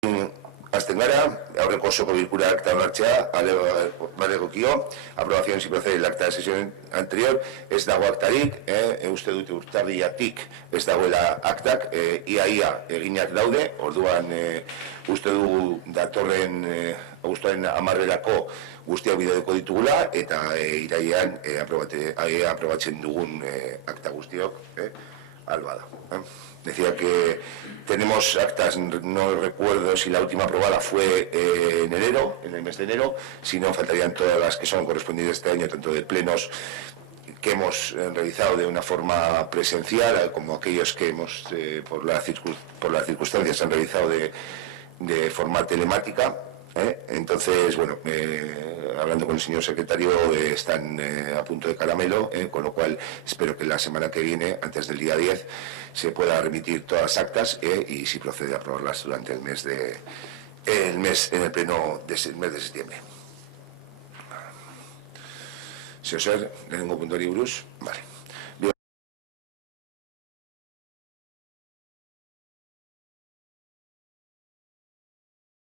Azten gara, aurreko osoko bilkurak eta onartzea, balegokio, aprobación si procede el acta de sesión anterior, ez dago aktarik, uste dute urtardiatik ez dagoela aktak, ia eginak daude, orduan uste dugu datorren abuztuaren 10-erako guztiak bideoko ditugula, eta irailean aprobatzen dugun akta guztiok, alba da. Decía que tenemos actas, no recuerdo si la última aprobada fue en enero, en el mes de enero, si no faltarían todas las que son correspondientes este año, tanto de plenos que hemos realizado de una forma presencial, como aquellos que hemos, por las circunstancias, han realizado de forma telemática. Entonces, bueno, hablando con el señor secretario, están a punto de caramelo, con lo cual espero que la semana que viene, antes del día 10, se pueda remitir todas las actas y si procede a aprobarlas durante el mes en el pleno del mes de septiembre. ¿Se os lehenengo puntuari buruz? Vale.